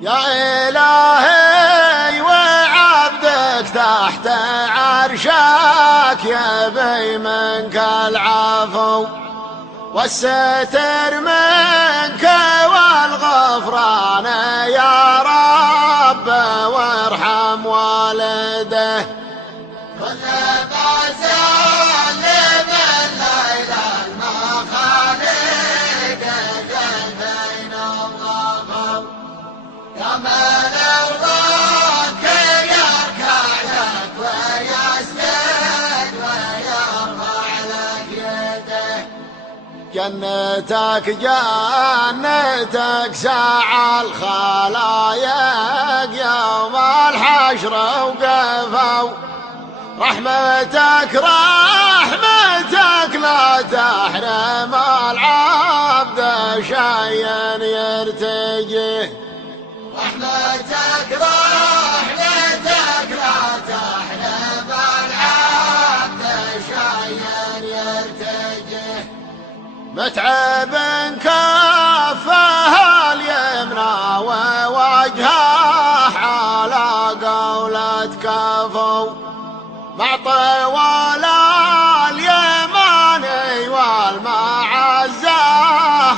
يا إلهي وعبدك تحت عرشك يبي منك العفو والستر منك والغفران يا رب وارحم والده. جنتك جنتك سعى الخلايق يوم الحشر وقفوا رحمتك رحمتك لا تحرم العبد شيئا يرتجيه. رحمتك رحمتك لا تحرم العبد شيئا يرتجيه. متعب كفه اليمنى ووجهه على قولة كفو مع طوال اليماني والمعزة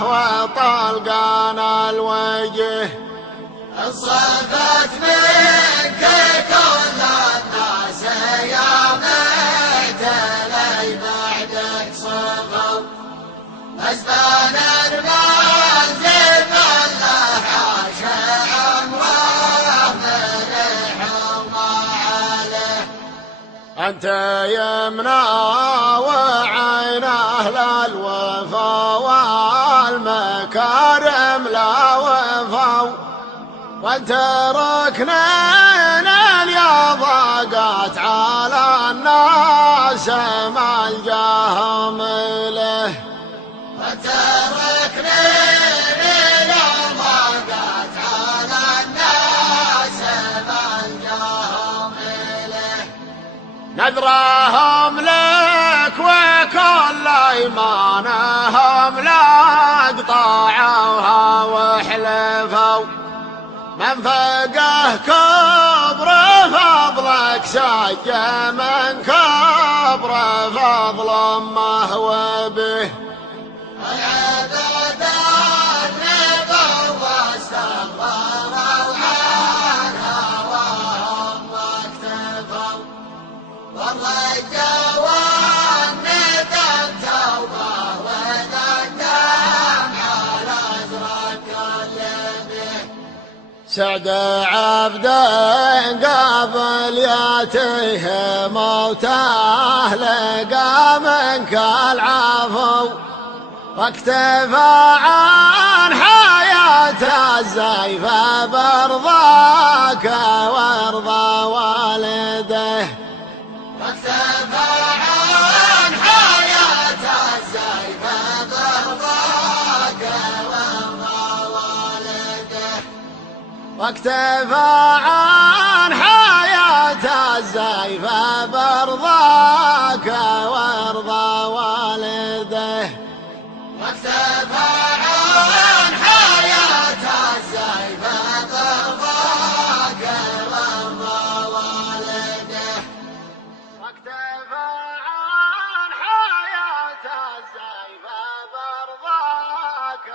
وطلقان الوجه. انصفت منك كل الناس يا ميت لي بعدك صفوا أزمان المنزل من له عاشع وفرح وما عليه. أنت يمنى وعين أهل الوفا والمكارم لا وفوا وانت ركنين اليضاقات على الناس ما الجاهم إليه. نذرهم لك وكل ايمانهم لا قطعوها وحلفوا من فقه كبر فضلك سج من كبر فضل ما هو به. سعد عبد قبل ياتيه موته لقى منك العفو واكتفى عن حياة الزيفة برضاك وارضى والده. واكتفى عن حياة الزيفة برضاك وارضى والده. واكتفى عن حياة الزيفة برضاك وارضى والده. واكتفى عن حياة الزيفة برضاك وارضى والده. واكتفى عن حياة الزيفة برضاك